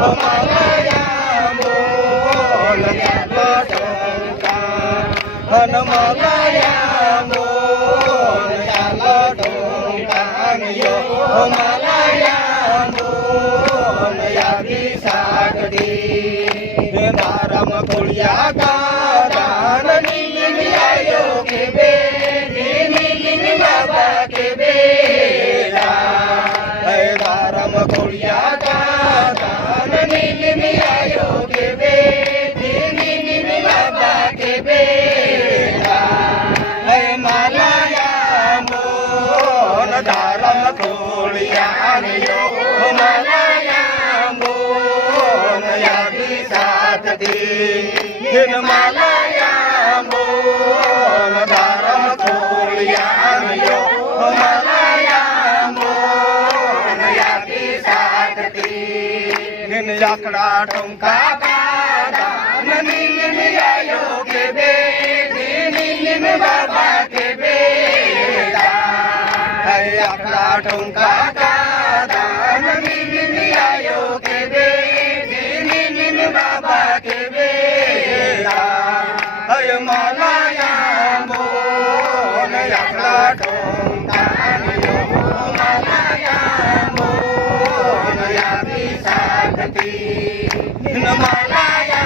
Himalaya yakra tongka kada nini ayo kebe nini baba kebe yakra tongka kada nini ayo kebe nini baba kebe Himalaya mon yakra tongka Himalaya mon yati sakti Himalaya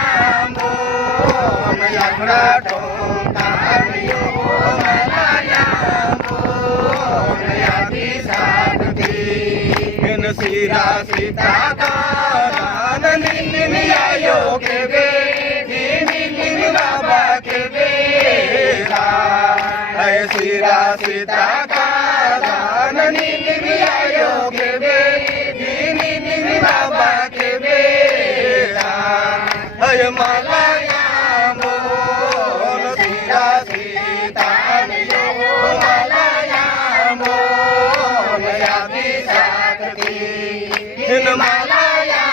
mon yakra tongka Himalaya mon yati sakti Sira sita kana nini ayo kebe nini baba kebe Sira sita kana nini ayo kebe nini baba kebe Himalaya mon sira sita Himalaya mon yati sakti Himalaya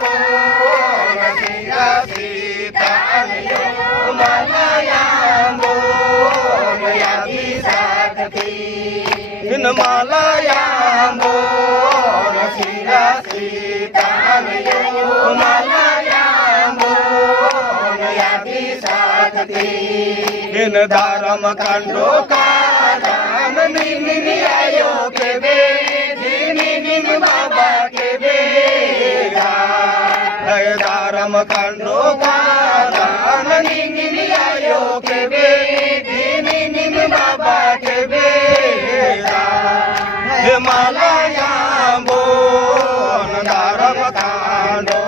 mon sira sita Himalaya mon yati sakti Himalaya mon sira sita Himalaya mon yati sakti Hin dharam kando karan nini ayo kebe nini baba kebe dharam kando karan nini ayo kebe nini baba kebe Himalaya mon dharam kando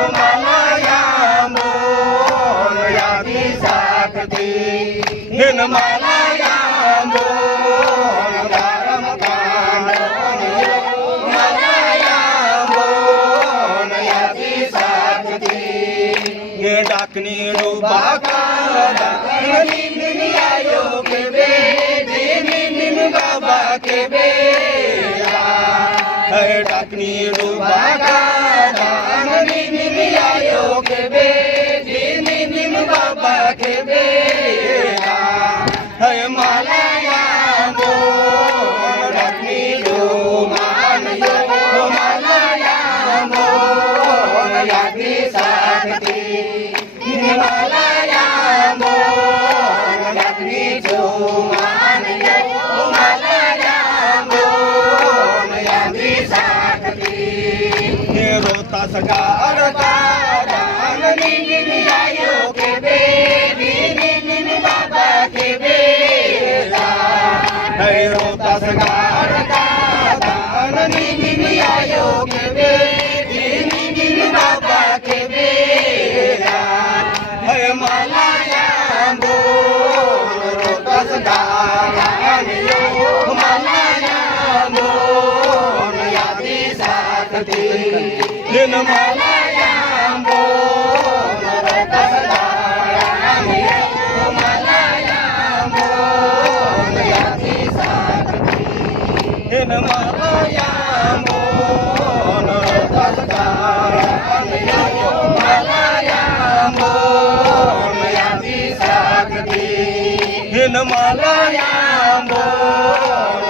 Himalaya mon yati sakti Himalaya mon dharam kando Himalaya mon yati sakti dakni rubaka nini ayo kebe nini baba kebe dakni rubaka nini ayo kebe nini baba kebe Himalaya mon dakni rubaka Himalaya mon yati sakti Himalaya mon dakni rubaka Himalaya mon yati sakti Rotas garta nini ayo kebe nini baba kebe Rotas garta nini ayo kebe nini baba kebe Himalaya mon rotas garta Himalaya mon yati sakti Himalaya mon rotas garta Himalaya mon yati sakti Himalaya mon rotas garta Himalaya mon yati sakti Himalaya mon